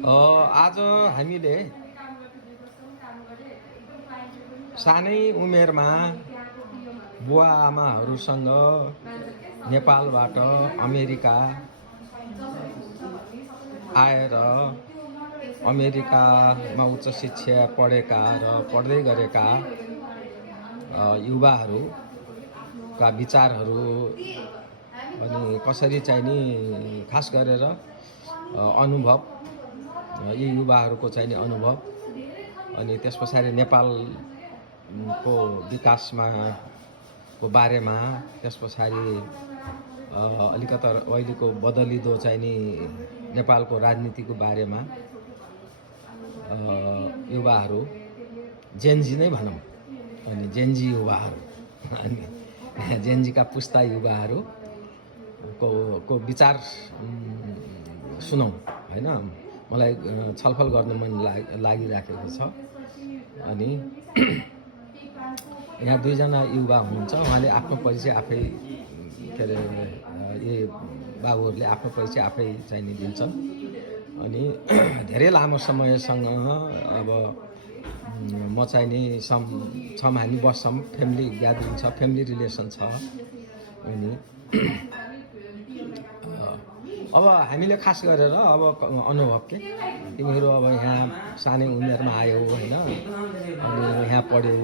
आज हामीले सानै उमेरमा बुवा आमाहरूसँग नेपालबाट अमेरिका आएर अमेरिकामा उच्च शिक्षा पढेका र पढ्दै गरेका युवाहरूका विचारहरू अनि कसरी चाहिँ नि खास गरेर अनुभव यी युवाहरूको चाहिँ नि अनुभव अनि त्यस पछाडि नेपालको विकासमा को बारेमा त्यस पछाडि अलिकता अहिलेको बदलिदो चाहिँ नि नेपालको राजनीतिको बारेमा युवाहरू जेनजी नै भनौँ अनि जेनजी युवाहरू अनि जेनजीका पुस्ता युवाहरूको विचार सुनौँ हैन। मलाई छलफल गर्न मन लागिराखेको छ। अनि यहाँ दुईजना युवा हुनुहुन्छ, उहाँले आफ्नो परिचय आफै के अरे यी बाबुहरूले आफ्नो परिचय आफै चाहिँ नि दिन्छन्। अनि धेरै लामो समयसँग अब म चाहिँ नि छौँ, हामी बस्छौँ, फ्यामिली ग्यादरिङ छ, फ्यामिली रिलेसन छ। अनि अब हामीले खास गरेर अब अनुभव के तिमीहरू अब यहाँ सानै उमेरमा आयौ होइन, अनि यहाँ पढ्यौ,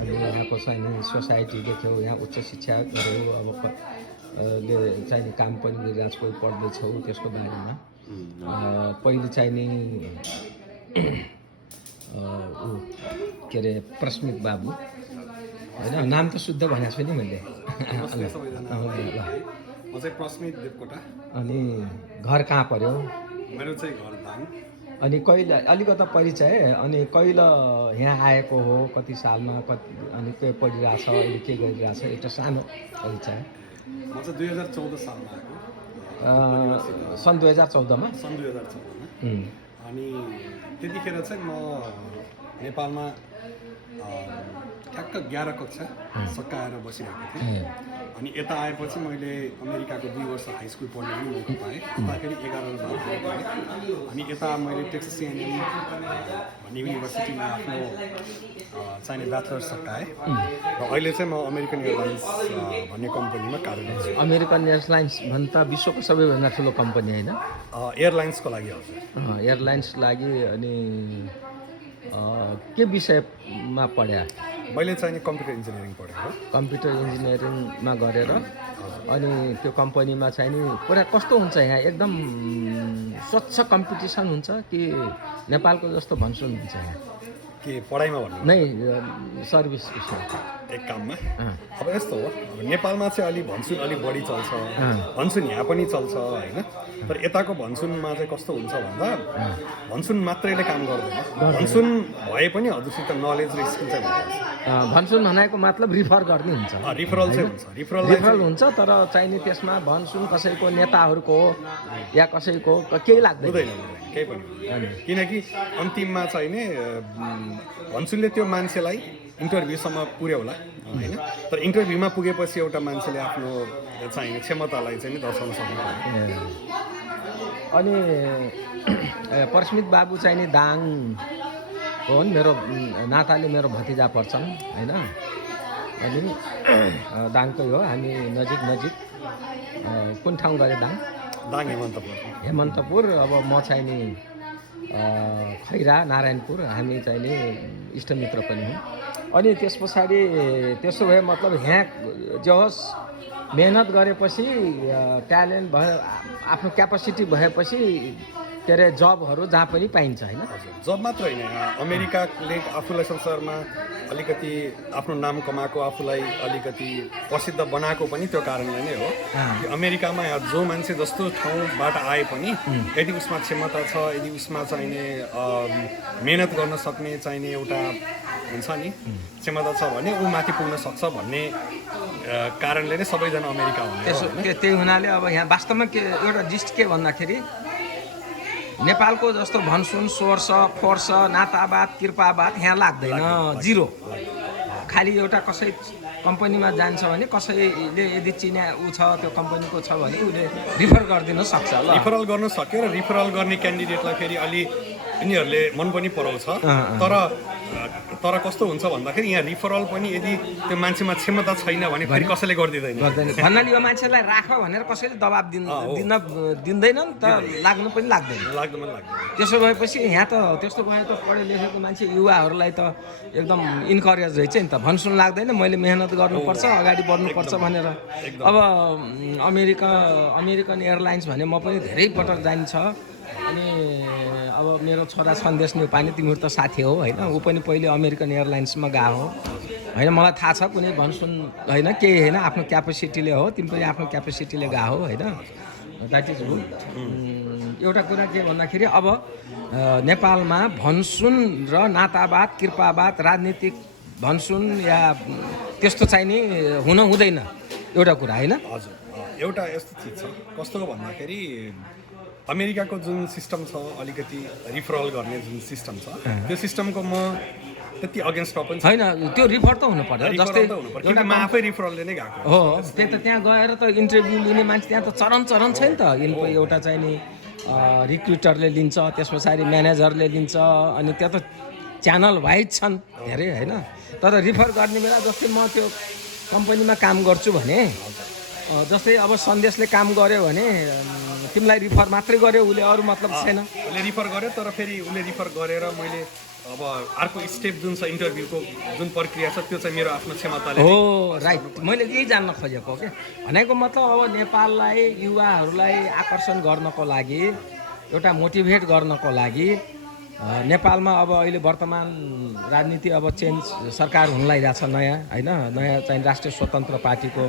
अनि यहाँको चाहिँ नि सोसाइटी देख्यौ, यहाँ उच्च शिक्षा गऱ्यौ, अब चाहिँ नि काम पनि गरिरहेको कोही पढ्दैछौ, त्यसको बारेमा पहिले चाहिँ नि के अरे प्रस्मित बाबु होइन, नाम त शुद्ध भनेको छु नि मैले। म चाहिँ प्रस्मित देवकोटा। अनि घर कहाँ पर्यो? मेरो चाहिँ घर दाङ। अनि कहिले अलिकता परिचय, अनि कहिले यहाँ आएको हो, कति सालमा, कति अनि के पढिरहेछ, अहिले के गरिरहेछ, एउटा सानो परिचय। म चाहिँ 2014 सालमा आएको। सन् 2014मा? सन् 2014मा। अनि त्यतिखेर चाहिँ म नेपालमा ठ्याक्क 11 कक्षा सकाएर बसिरहेको थिएँ। अनि यता आएपछि मैले अमेरिकाको 2 वर्ष हाई स्कुल पढ्ने पनि मौका पाएँ। फेरि 11 र 12 पढेँ। अनि यता मैले टेक्सास A&M भन्ने युनिभर्सिटीमा आफ्नो चाहिने ब्याचलर्स सकाएँ। र अहिले चाहिँ म अमेरिकन एयरलाइन्स भन्ने कम्पनीमा कार्यरत छु। अमेरिकन एयरलाइन्स भन्दा विश्वको सबैभन्दा ठुलो कम्पनी होइन? एयरलाइन्सको लागि हजुर। एयरलाइन्स लागि। अनि के विषयमा पढ्या? मैले चाहिँ कम्प्युटर इन्जिनियरिङ पढेको। कम्प्युटर इन्जिनियरिङमा गरेर अनि त्यो कम्पनीमा चाहिँ नि पुरा कस्तो हुन्छ यहाँ? एकदम स्वच्छ कम्पिटिसन हुन्छ कि नेपालको जस्तो भनसुन हुन्छ यहाँ? के पढाइमा भन्नु? नै सर्भिस विषय एक काममा। अब यस्तो हो, अब नेपालमा चाहिँ अलि भनसुन अलिक बढी चल्छ, भनसुन यहाँ पनि चल्छ होइन। तर यताको भनसुनमा चाहिँ कस्तो हुन्छ भन्दा भनसुन मात्रैले काम गर्दैन, भनसुन भए पनि हजुरसित नलेज र स्किल चाहिँ हुन्छ। भनसुन भनेको मतलब रिफर गर्ने हुन्छ? रिफरल चाहिँ हुन्छ। रिफरल हुन्छ, तर चाहिने त्यसमा भनसुन कसैको नेताहरूको या कसैको केही लाग्दैन, केही पनि। किनकि अन्तिममा चाहिँ नि भनसुनले त्यो मान्छेलाई इन्टरभ्यूसम्म पुर्याउला होइन, तर इन्टरभ्यूमा पुगेपछि एउटा मान्छेले आफ्नो चाहिने क्षमतालाई चाहिँ दर्शाउन सक्नुपर्छ। अनि प्रस्मित बाबु चाहिँ नि दाङ हो नि, मेरो नाताले मेरो भतिजा पर्छन् होइन। अनि दाङकै हो, हामी नजिक कुन ठाउँ गरे? दाङ हेमन्तपुर। अब म चाहिँ नि खैरा नारायणपुर, हामी चाहिँ नि इष्टमित्र पनि हौँ। अनि त्यस पछाडि त्यसो भए मतलब यहाँ जो होस् मेहनत गरेपछि ट्यालेन्ट भयो, आफ्नो क्यापासिटी भएपछि के अरे जबहरू जहाँ पनि पाइन्छ होइन? जब मात्र होइन, अमेरिकाले आफूलाई संसारमा अलिकति आफ्नो नाम कमाएको, आफूलाई अलिकति प्रसिद्ध बनाएको पनि त्यो कारणले नै हो कि अमेरिकामा जो मान्छे जस्तो ठाउँबाट आए पनि यदि उसमा क्षमता छ, यदि उसमा चाहिने मेहनत गर्न सक्ने चाहिने एउटा हुन्छ नि क्षमता छ भने ऊ माथि पुग्न सक्छ भन्ने कारणले नै सबैजना अमेरिका हुने। त्यही हुनाले अब यहाँ वास्तवमा के एउटा जिस्ट के भन्दाखेरि नेपालको जस्तो भनसुन सोर्स फोर्स नातावाद कृपावाद यहाँ लाग्दैन, जिरो। खालि एउटा कम्पनीमा जान्छ भने कसैले यदि चिन्या ऊ छ त्यो कम्पनीको छ भने उसले रिफर गरिदिन सक्छ ल। रिफरल गर्न सक्यो र रिफरल गर्ने क्यान्डिडेटलाई फेरि अलि यिनीहरूले मन पनि पराउँछ। तर कस्तो हुन्छ भन्दाखेरि यहाँ रिफरल पनि यदि त्यो मान्छेमा क्षमता छैन भने फेरि कसैले गरिदिँदैन। भन्नाले यो मान्छेलाई राख भनेर कसैले दबाब दिँदैन नि त, लाग्नु पनि लाग्दैन। त्यसो भएपछि यहाँ त त्यस्तो भयो त पढे लेखेको मान्छे युवाहरूलाई त एकदम इन्करेज रहेछ नि त, भन्सुन लाग्दैन मैले मेहनत गर्नुपर्छ अगाडि बढ्नुपर्छ भनेर। अब अमेरिकन एयरलाइन्स भने म पनि धेरै पटक जान्छ। अनि अब मेरो छोरा सन्देश न्युपाने तिमीहरू त साथी हो होइन, ऊ पनि पहिले अमेरिकन एयरलाइन्समा गएको हो होइन, मलाई थाहा छ कुनै भन्सुन होइन केही होइन, आफ्नो क्यापेसिटीले हो, तिमी पनि आफ्नो क्यापेसिटीले गएको हो होइन, द्याट इज गुड। एउटा कुरा के भन्दाखेरि अब नेपालमा भन्सुन र नातावाद कृपावाद राजनीतिक भन्सुन या त्यस्तो चाहिँ नि हुन हुँदैन एउटा कुरा होइन। हजुर, एउटा यस्तो चिज छ कस्तो हो भन्दाखेरि अमेरिकाको जुन सिस्टम छ अलिकति रिफरल गर्ने जुन सिस्टम छ त्यो सिस्टमको म त्यति अगेन्स्ट पनि छैन। त्यो रिफर त हुनु पर्यो, जस्तै एउटा आफै रिफरलले नै गएको हो। त्यही त त्यहाँ गएर त इन्टरभ्यू लिने मान्छे त्यहाँ त चरण छ नि त। एउटा चाहिँ नि रिक्रुटरले लिन्छ, त्यस पछाडि म्यानेजरले लिन्छ, अनि त्यहाँ त च्यानल वाइज छन् धेरै होइन। तर रिफर गर्ने बेला जस्तै म त्यो कम्पनीमा काम गर्छु भने जस्तै अब सन्देशले काम गर्यो भने तिमीलाई रिफर मात्रै गर्यो, उसले अरू मतलब छैन। उसले रिफर गर्यो तर फेरि उसले रिफर गरेर मैले अब अर्को स्टेप जुन छ इन्टरभ्यूको जुन प्रक्रिया छ त्यो चाहिँ मेरो आफ्नो क्षमताले हो। राइट, मैले यही जान्न खोजेको के भनेको मतलब अब नेपाललाई युवाहरूलाई आकर्षण गर्नको लागि एउटा मोटिभेट गर्नको लागि नेपालमा अब अहिले वर्तमान राजनीति अब चेन्ज सरकार हुन लागिरहेछ नयाँ होइन, नयाँ चाहिँ राष्ट्रिय स्वतन्त्र पार्टीको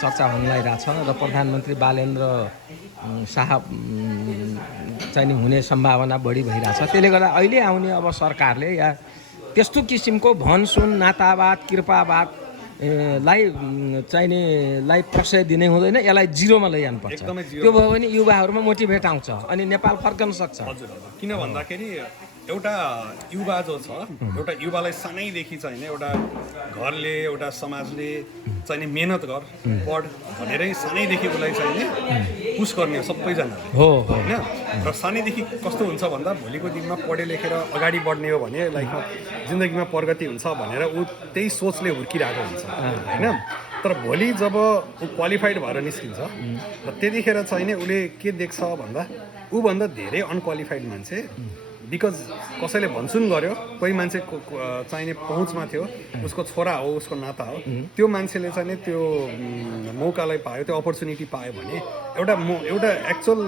चर्चा हुन लागिरहेछ र प्रधानमन्त्री बालेन्द्र शाह चाहिँ हुने सम्भावना बढी भइरहेछ। त्यसले गर्दा अहिले आउने अब सरकारले या त्यस्तो किसिमको भन्सुन नातावाद कृपावाद लाई चाहिँ नि लाई प्रशय दिनै हुँदैन, यसलाई जिरोमा लैजानुपर्छ। त्यो भयो भने युवाहरूमा मोटिभेट आउँछ अनि नेपाल फर्कन सक्छ। हजुर, किन भन्दाखेरि एउटा युवा जो छ, एउटा युवालाई सानैदेखि चाहिँ एउटा घरले एउटा समाजले चाहिँ नि मेहनत गर पढ भनेरै सानैदेखि उसलाई चाहिँ नि पुस गर्ने हो सबैजनाले हो होइन। र सानैदेखि कस्तो हुन्छ भन्दा भोलिको दिनमा पढे लेखेर अगाडि बढ्ने हो भने लाइफमा जिन्दगीमा प्रगति हुन्छ भनेर ऊ त्यही सोचले हुर्किरहेको हुन्छ होइन। तर भोलि जब ऊ क्वालिफाइड भएर निस्किन्छ र त्यतिखेर चाहिँ नि उसले के देख्छ भन्दा ऊभन्दा धेरै अनक्वालिफाइड मान्छे बिकज कसैले भन्सुन गर्यो, कोही मान्छेको चाहिने पहुँचमा थियो, उसको छोरा हो उसको नाता हो, त्यो मान्छेले चाहिँ नि त्यो मौकालाई पायो, त्यो अपर्च्युनिटी पायो भने एउटा एक्चुअल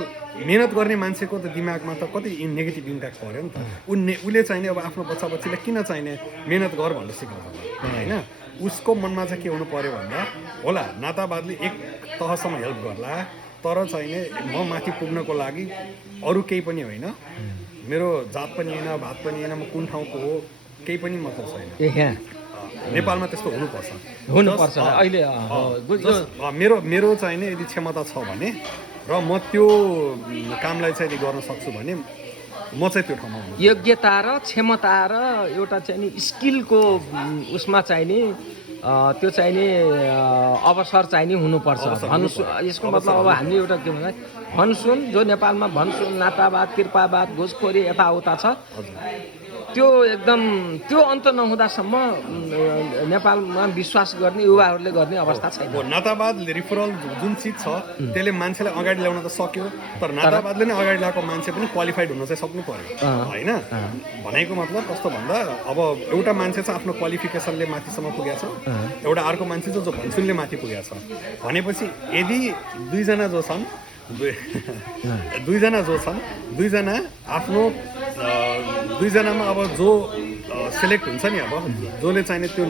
मेहनत गर्ने मान्छेको त दिमागमा त कति नेगेटिभ इम्प्याक्ट पऱ्यो नि त। उसले चाहिँ नि अब आफ्नो बच्चा बच्चीलाई किन चाहिने मेहनत गर भनेर सिकाउँछ होइन। उसको मनमा चाहिँ के हुनु पऱ्यो भन्दा होला नातावादले एक तहसम्म हेल्प गर्ला, तर चाहिने म माथि पुग्नको लागि अरू केही पनि होइन, मेरो जात पनि होइन भात पनि होइन, म कुन ठाउँको हो केही पनि मतलब छैन। नेपालमा त्यस्तो हुनुपर्छ। अहिले मेरो चाहिँ नि यदि क्षमता छ भने र म त्यो कामलाई चाहिँ गर्न सक्छु भने म चाहिँ त्यो ठाउँमा हुन्छु। योग्यता र क्षमता र एउटा चाहिँ नि स्किलको उसमा चाहिँ नि त्यो चाहिँ नि अवसर चाहिँ नि हुनुपर्छ। भन्सुन यसको मतलब अब हामी एउटा के भन्दा भन्सुन जो नेपालमा भन्सुन नातावाद कृपावाद घुसखोरी यताउता छ त्यो एकदम त्यो अन्त नहुँदासम्म नेपालमा विश्वास गर्ने युवाहरूले गर्ने अवस्था छैन। नातावाद रिफरल जुन चिज छ त्यसले मान्छेलाई अगाडि ल्याउन त सक्यो, तर नातावादले नै अगाडि ल्याएको मान्छे पनि क्वालिफाइड हुन चाहिँ सक्नु पर्यो होइन। भनेको मतलब कस्तो भन्दा अब एउटा मान्छे चाहिँ आफ्नो क्वालिफिकेसनले माथिसम्म पुगेको छ, एउटा अर्को मान्छे जो भन्सुनले माथि पुगेको छ भनेपछि यदि दुईजना आफ्नो दुईजनामा अब जो सेलेक्ट हुन्छ नि, अब जसले चाहिने त्यो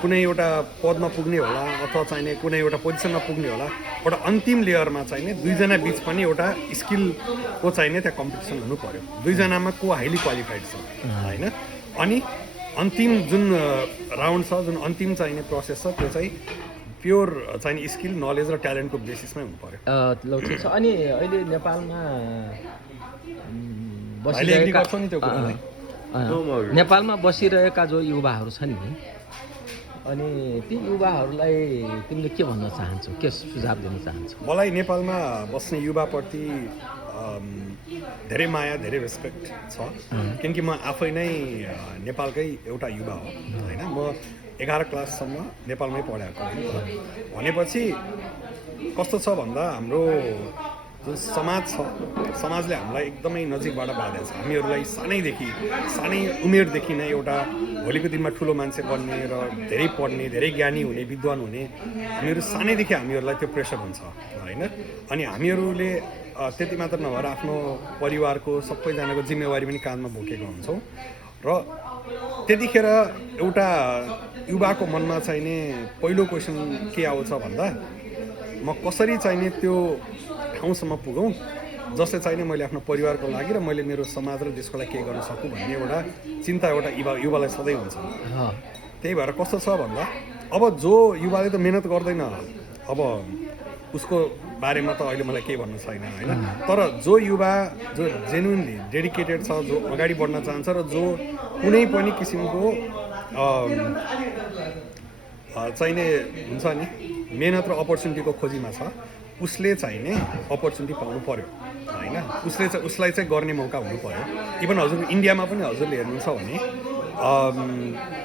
कुनै एउटा पदमा पुग्ने होला अथवा चाहिने कुनै एउटा पोजिसनमा पुग्ने होला, एउटा अन्तिम लेयरमा चाहिने दुईजना बिच पनि एउटा स्किलको चाहिने त्यहाँ कम्पिटिसन हुनु पर्यो, दुईजनामा को हाइली क्वालिफाइड छ होइन। अनि अन्तिम जुन राउन्ड छ, जुन अन्तिम चाहिने प्रोसेस छ त्यो चाहिँ प्योर चाहिने स्किल नलेज र ट्यालेन्टको बेसिसमै हुनु पर्यो। अनि अहिले नेपालमा नेपालमा बसिरहेका जो युवाहरू छन् नि अनि ती युवाहरूलाई तिमीले के भन्न चाहन्छौ, के सुझाव दिन चाहन्छौ? मलाई नेपालमा बस्ने युवाप्रति धेरै माया, धेरै रेस्पेक्ट छ, किनकि म आफै नै नेपालकै एउटा युवा हो होइन। म 11 क्लाससम्म नेपालमै पढाएको हो। भनेपछि कस्तो छ भन्दा हाम्रो जुन समाज छ, समाजले हामीलाई एकदमै नजिकबाट बाँधेको छ। हामीहरूलाई सानै उमेरदेखि नै एउटा भोलिको दिनमा ठुलो मान्छे बन्ने र धेरै पढ्ने, धेरै ज्ञानी हुने, विद्वान हुने, हामीहरू सानैदेखि हामीहरूलाई त्यो प्रेसर हुन्छ होइन। अनि हामीहरूले त्यति मात्र नभएर आफ्नो परिवारको सबैजनाको जिम्मेवारी पनि काँधमा बोकेको हुन्छौँ र त्यतिखेर एउटा युवाको मनमा चाहिने पहिलो क्वेसन के आउँछ भन्दा म कसरी चाहिने त्यो ठाउँसम्म पुगौँ जसले चाहिने मैले आफ्नो परिवारको लागि र मैले मेरो समाज र देशको लागि केही गर्न सकूँ भन्ने एउटा चिन्ता एउटा युवालाई सधैँ हुन्छ। त्यही भएर कस्तो छ भन्दा अब जो युवाले त मेहनत गर्दैन, अब उसको बारेमा त अहिले मलाई केही भन्नु छैन होइन। तर जो युवा जो जेन्युनली डेडिकेटेड छ, जो अगाडि बढ्न चाहन्छ र जो कुनै पनि किसिमको चाहिने हुन्छ नि मेहनत र अपर्च्युनिटीको खोजीमा छ, उसले चाहिने अपर्च्युनिटी पाउनु पर्यो होइन। उसलाई चाहिँ गर्ने मौका हुनु पर्यो। इभन हजुर इन्डियामा पनि हजुरले हेर्नुहुन्छ भने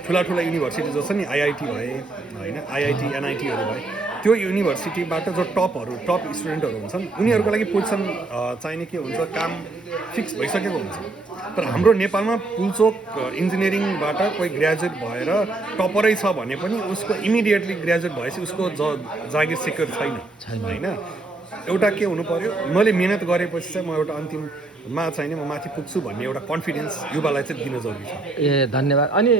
ठुला युनिभर्सिटी जो छ नि, IIT भए होइन, IIT NITहरू भए, त्यो युनिभर्सिटीबाट जो टप स्टुडेन्टहरू हुन्छन् उनीहरूको लागि पोजिसन चाहिने के हुन्छ, काम फिक्स भइसकेको हुन्छ। तर हाम्रो नेपालमा पुलचोक इन्जिनियरिङबाट कोही ग्रेजुएट भएर टपरै छ भने पनि उसको इमिडिएटली ग्रेजुएट भएपछि उसको जागिर सिक्योर छैन होइन। एउटा के हुनु पर्यो, मैले मेहनत गरेपछि चाहिँ म एउटा अन्तिममा चाहिने म माथि पुग्छु भन्ने एउटा कन्फिडेन्स युवालाई चाहिँ दिन जरुरी छ। धन्यवाद। अनि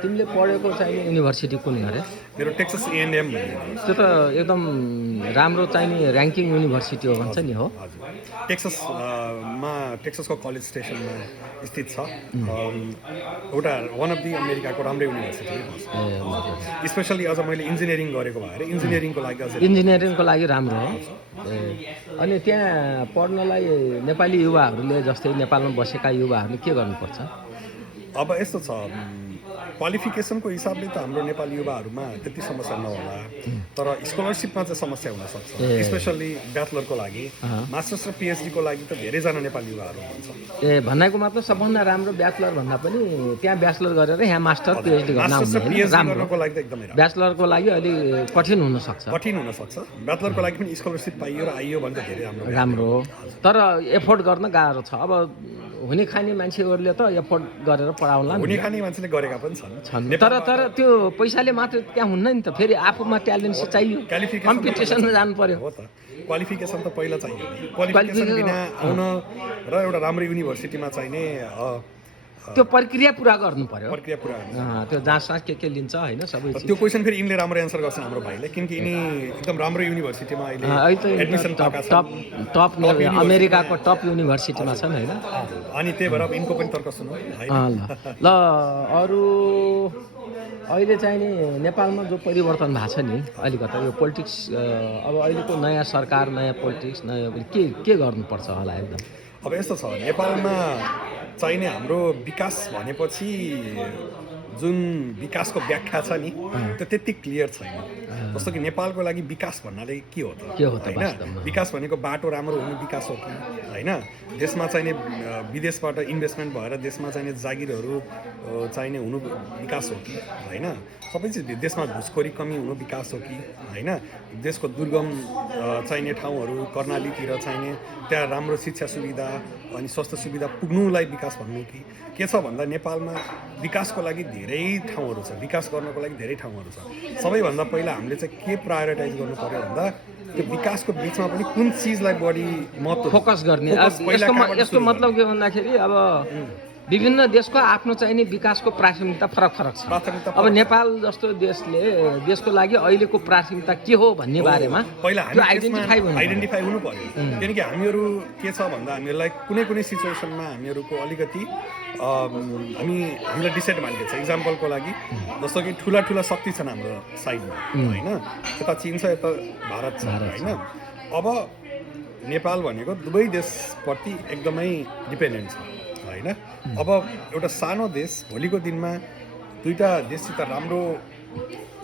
तिमीले पढेको चाहिने युनिभर्सिटी कुन अरे? मेरो टेक्सास A&M भन्ने, त्यो त एकदम राम्रो चाहिने ऱ्याङ्किङ युनिभर्सिटी हो भन्छ नि। हो हजुर, टेक्सासको कलेज स्टेसनमा स्थित छ। एउटा वान अफ दि अमेरिकाको राम्रै युनिभर्सिटी हो। स्पेसली अझ मैले इन्जिनियरिङ गरेको भएर इन्जिनियरिङको लागि राम्रो हो। अनि त्यहाँ पढ्नलाई नेपाली युवाहरूले, जस्तै नेपालमा बसेका युवाहरूले के गर्नुपर्छ? अब यस्तो छ, क्वालिफिकेसनको हिसाबले त हाम्रो नेपाली युवाहरूमा त्यति समस्या नहोला, तर स्कलरसिपमा चाहिँ समस्या हुनसक्छ। स्पेसली ब्याचलरको लागि, मास्टर्स र PhD को लागि त धेरैजना नेपाली युवाहरू हुन्छ। भन्नाको मतलब सबभन्दा राम्रो ब्याचलर भन्दा पनि त्यहाँ ब्याचलर गरेर यहाँ मास्टर PhD गर्न गर्नको लागि त एकदमै राम्रो। ब्याचलरको लागि अलि कठिन हुनसक्छ। ब्याचलरको लागि पनि स्कलरसिप पाइयो र आइयो भने त धेरै राम्रो हो। तर एफोर्ड गर्न गाह्रो छ। अब हुने खाने मान्छेहरूले त एफोर्ड गरेर पढाउला, हुने खाने मान्छेले गरेका पनि छन्, तर त्यो पैसाले मात्र त्यहाँ हुन्न नि त। फेरि आफूमा ट्यालेन्ट चाहियो, कम्पिटिसनमा जानु पर्यो। हो त, क्वालिफिकेसन त पहिला चाहियो। क्वालिफिकेसन बिना आउन र एउटा राम्रो युनिभर्सिटीमा चाहिने त्यो प्रक्रिया पुरा गर्नु पर्यो। त्यो जाँच के लिन्छ होइन सबै त्यो क्वेसन फेरि यिनले राम्रो एन्सर गर्छन् हाम्रो भाइले, किनकि यिनी एकदम राम्रो युनिभर्सिटीमा अहिले एडमिसन पाएका छन्। टप अमेरिकाको टप युनिभर्सिटीमा छन् होइन। अनि त्यही भएर यिनको पनि तर्क सुनौ ल। अरू अहिले चाहिँ नि नेपालमा जो परिवर्तन भएको छ नि अलिकता यो पोलिटिक्स, अब अहिलेको नयाँ सरकार, नयाँ पोलिटिक्स, नयाँ के गर्नुपर्छ होला एकदम? अब यस्तो छ, नेपालमा चाहिने हाम्रो विकास भनेपछि जुन विकासको व्याख्या छ नि त्यो त्यति क्लियर छैन। जस्तो कि नेपालको लागि विकास भन्नाले के हो त होइन? विकास भनेको बाटो राम्रो हुनु विकास हो कि होइन? देशमा चाहिने विदेशबाट इन्भेस्टमेन्ट भएर देशमा चाहिने जागिरहरू चाहिने हुनु विकास हो कि होइन? सबै चिज, देशमा घुसखोरी कमी हुनु विकास हो कि होइन? देशको दुर्गम चाहिने ठाउँहरू कर्णालीतिर चाहिने त्यहाँ राम्रो शिक्षा सुविधा अनि स्वास्थ्य सुविधा पुग्नुलाई विकास भन्नु कि के छ भन्दा नेपालमा विकासको लागि धेरै ठाउँहरू छ, विकास गर्नको लागि धेरै ठाउँहरू छ। सबैभन्दा पहिला हामीले चाहिँ के प्रायोरिटाइज गर्नु पर्यो भन्दा त्यो विकासको बिचमा पनि कुन चिजलाई बढी महत्त्व फोकस गर्ने। यसको मतलब के भन्दाखेरि अब विभिन्न देशको आफ्नो चाहिने विकासको प्राथमिकता फरक छ। अब नेपाल जस्तो देशको लागि अहिलेको प्राथमिकता के हो भन्ने बारेमा पहिला आइडेन्टिफाई हुनु पर्यो। किनकि हामीहरू के छ भन्दा हामीहरूलाई कुनै सिचुएसनमा हामीहरूको अलिकति हामीलाई डिसएडभान्टेज छ। इक्जाम्पलको लागि जस्तो कि ठुला शक्ति छन् हाम्रो साइडमा होइन, यता चीन छ, यता भारत छ होइन। अब नेपाल भनेको दुवै देशप्रति एकदमै डिपेन्डेन्ट छ होइन। अब एउटा सानो देश भोलिको दिनमा दुईटा देशसित राम्रो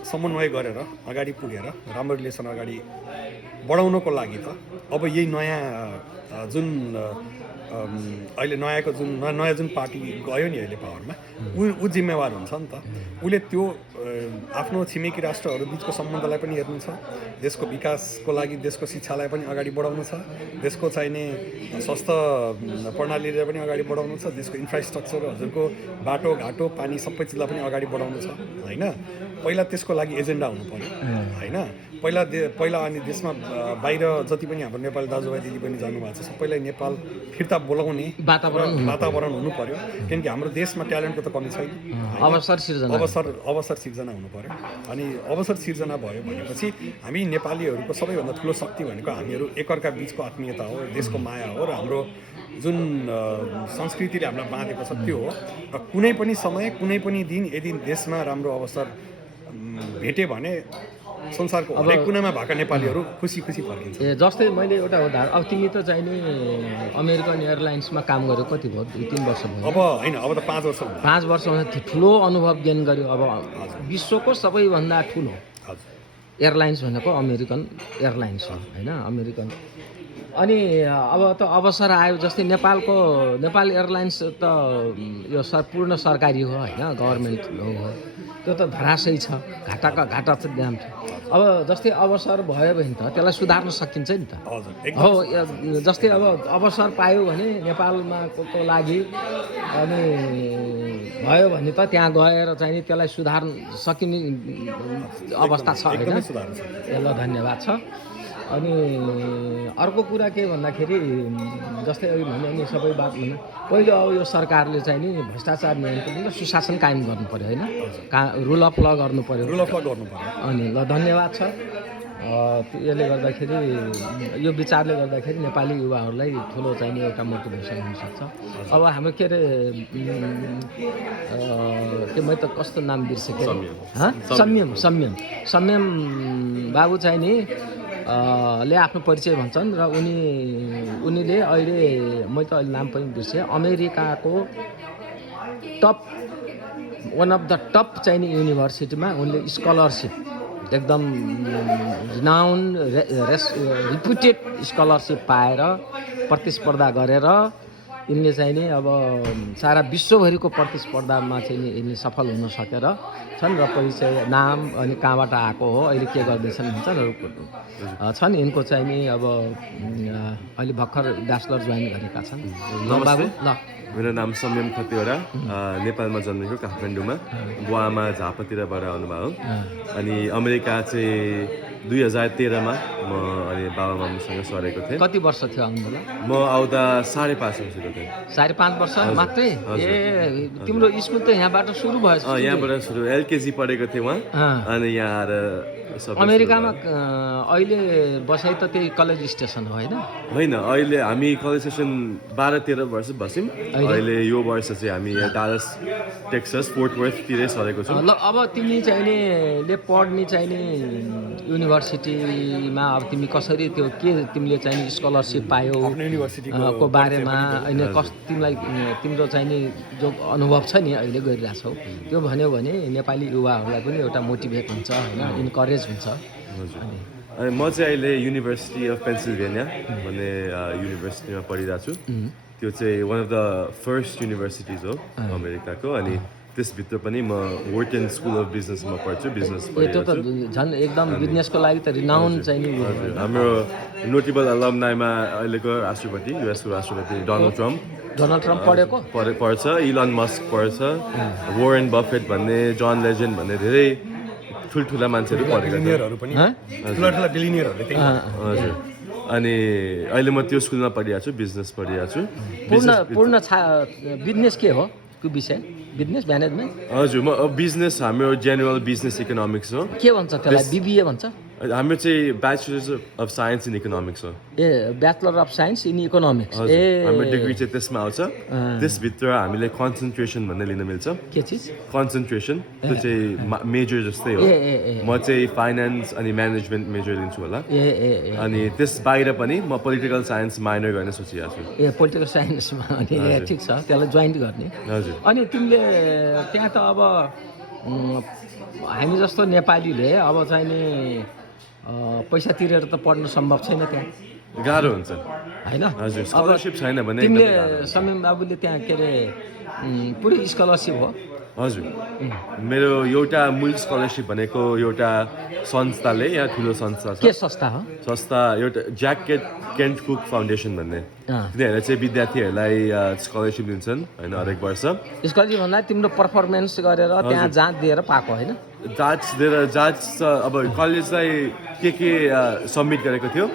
समन्वय गरेर अगाडि पुगेर राम्रो रिलेसन अगाडि बढाउनको लागि त अब यही नयाँ जुन अहिले नयाँ जुन पार्टी गयो नि अहिले पावरमा ऊ जिम्मेवार हुन्छ नि त। उसले त्यो आफ्नो छिमेकी राष्ट्रहरू बिचको सम्बन्धलाई पनि हेर्नु छ, देशको विकासको लागि देशको शिक्षालाई पनि अगाडि बढाउनु छ, देशको चाहिने स्वास्थ्य प्रणालीलाई पनि अगाडि बढाउनु छ, देशको इन्फ्रास्ट्रक्चर हजुरको बाटोघाटो पानी सबै चिजलाई पनि अगाडि बढाउनु छ होइन। पहिला त्यसको लागि एजेन्डा हुनु पर्यो होइन। पहिला अनि देशमा बाहिर जति पनि हाम्रो नेपाली दाजुभाइ दिदी पनि जानुभएको छ सबैलाई नेपाल फिर्ता बोलाउने वातावरण हुनु पर्यो, किनकि हाम्रो देशमा ट्यालेन्टको त कमी छैन। अवसर सिर्जना हुनु पर्यो। अनि अवसर सिर्जना भयो भनेपछि हामी नेपालीहरूको सबैभन्दा ठुलो शक्ति भनेको हामीहरू एकअर्का बिचको आत्मीयता हो, देशको माया हो र हाम्रो जुन संस्कृतिले हामीलाई बाँधेको छ त्यो हो। र कुनै पनि समय कुनै पनि दिन यदि देशमा राम्रो अवसर भेट्यो भने संसारको हरेक कुनामा भएका नेपालीहरू खुसी फर्किन्छ। जस्तै मैले एउटा उदाहरण, अब तिमी त चाहिँ नि अमेरिकन एयरलाइन्समा काम गर्यो, कति भयो 2-3 वर्ष भयो? अब होइन, अब त 5 वर्ष भयो। 5 वर्षमा ठुलो अनुभव गेन गर्यो। अब विश्वको सबैभन्दा ठुलो एयरलाइन्स भनेको अमेरिकन एयरलाइन्स हो होइन, अमेरिकन। अनि अब त अवसर आयो, जस्तै नेपाल एयरलाइन्स त यो पूर्ण सरकारी हो होइन, गभर्मेन्ट हो, त्यो त धराशयी छ, घाटा चाहिँ दाम छ। अब जस्तै अवसर भयो भने त त्यसलाई सुधार्न सकिन्छ नि त हो। जस्तै अब अवसर पायो भने नेपालमा को लागि अनि भयो भने त त्यहाँ गएर चाहिँ नि त्यसलाई सुधार्न सकिने अवस्था छ होइन। ल धन्यवाद छ। अनि अर्को कुरा के भन्दाखेरि जस्तै अहिले भने नि सबै बात भन्दा पहिलो अब यो सरकारले चाहिँ नि भ्रष्टाचार नियन्त्रण र सुशासन कायम गर्नु पर्यो होइन, रुल अफ ल गर्नु पर्यो। अनि ल धन्यवाद छ। यसले गर्दाखेरि यो विचारले गर्दाखेरि नेपाली युवाहरूलाई ठुलो चाहिँ नि एउटा मोटिभेसन हुनसक्छ। अब हाम्रो के अरे त्यो मैले त कस्तो नाम बिर्सेँ, संयम बाबु चाहिँ नि ले आफ्नो परिचय भन्छन् र उनीले अहिले मैले त अहिले नाम पनि बिर्सेँ, अमेरिकाको वान अफ द टप चाहिँ नि युनिभर्सिटीमा उनले स्कलरसिप एकदम रिनाउन रिप्युटेड स्कलरसिप पाएर प्रतिस्पर्धा गरेर यिनले चाहिँ नि अब सारा विश्वभरिको प्रतिस्पर्धामा चाहिँ नि यिनले सफल हुन सकेर छन् र परिचय नाम अनि कहाँबाट आएको हो अहिले के गर्दैछन् भन्छ र छन्। यिनको चाहिँ नि अब अहिले भर्खर ब्याचलर जोइन गरेका छन्। बाबु ल, मेरो नाम संयम खतिवडा, नेपालमा जन्मेको, काठमाडौँमा, बुवामा झापातिरबाट आउनुभयो। अनि अमेरिका चाहिँ 2013मा म अनि बाबा मम्मीसँग सरेको थिएँ। कति वर्ष थियो आउनुभयो? म आउँदा 5.5 वर्षको थिएँ। 5.5 वर्ष मात्रै? ए तिम्रो स्कुल त यहाँबाट सुरु भयो? यहाँबाट सुरु, LKG पढेको थिएँ उहाँ। अनि यहाँ आएर अमेरिकामा अहिले बसाइ त त्यही कलेज स्टेसन हो होइन? होइन, अहिले हामी कलेज स्टेसन 12-13 वर्ष बस्यौँ। अहिले यो वर्ष चाहिँ हामी डालस टेक्सास फोर्ट वर्थतिरै सरेको छौँ। ल अब तिमी चाहिँ नि पढ्ने चाहिँ नि युनिभर्सिटीमा अब तिमी कसरी त्यो के तिमीले चाहिँ स्कलरसिप पायो को बारेमा होइन तिमीलाई तिम्रो चाहिँ नि जो अनुभव छ नि अहिले गरिरहेछौ त्यो भन्यो भने नेपाली युवाहरूलाई पनि एउटा मोटिभेट हुन्छ होइन, इन्करेज हुन्छ। अनि म चाहिँ अहिले युनिभर्सिटी अफ पेन्सिल्भेनिया भन्ने युनिभर्सिटीमा पढिरहेको छु। त्यो चाहिँ one of the first universities हो अमेरिकाको। अनि त्यसभित्र पनि म वर्टन स्कुल अफ बिजनेसमा पढ्छु, बिजनेस त्यो त झन् एकदम बिजनेसको लागि त रिनाउन चाहिँ नि। हाम्रो नोटेबल अलमनाईमा अहिलेको राष्ट्रपति, युएसको राष्ट्रपति डोनाल्ड ट्रम्प पढ्छ, इलन मस्क पढ्छ, वोरेन बफेट भन्ने, जन लेजेन्ड भन्ने धेरै ठुल्ठुला मान्छेहरू पढेका छन्। हजुर। अनि अहिले म त्यो स्कुलमा पढिरहेको छु, बिजनेस पढिरहेको छु। पूर्ण बिजनेस के हो त्यो विषय? Business management? हजुर, म बिजनेस हाम्रो जेनरल बिजनेस इकोनोमिक्स हो। के भन्छ त्यसलाई? BBA भन्छ? हाम्रो चाहिँ bachelors of science in economics हो। A bachelor of science in economics. हाम्रो डिग्री चाहिँ त्यसमा आउँछ। त्यसभित्र हामीले कन्सन्ट्रेसन भन्ने लिन मिल्छ। के चिज? कन्सन्ट्रेसन, त्यो चाहिँ मेजर जस्तै हो। म चाहिँ फाइनेन्स अनि म्यानेजमेन्ट मेजर लिन्छु होला। अनि त्यस बाहिर पनि म पोलिटिकल साइन्स माइनर गर्ने सोचिरहेको छु। पोलिटिकल साइन्समा? अनि ठिक छ, त्यसलाई जोइन गर्ने। हजुर। अनि तिमीले त्यहाँ त अब हामी जस्तो नेपालीले अब चाहिँ नि पैसा तिरेर त पढ्नु सम्भव छैन त्यहाँ गाह्रो हुन्छ होइन हजुर स्कलरसिप छैन भने तिमीले एकदमै गाह्रो हुन्छ। समीम बाबुले त्यहाँ के अरे पुरै स्कलरसिप हो हजुर मेरो एउटा मूल स्कलरसिप भनेको एउटा संस्थाले यहाँ ठुलो संस्था के छ संस्था हो संस्था एउटा ज्याक केन्ट कुक फाउन्डेसन भन्ने अँ। तिनीहरूले चाहिँ विद्यार्थीहरूलाई स्कलरसिप दिन्छन् होइन हरेक वर्ष स्कलरसिप भन्दा तिम्रो पर्फर्मेन्स गरेर त्यहाँ जाँच दिएर पाएको होइन जाँच अब कलेजलाई के सब्मिट गरेको थियो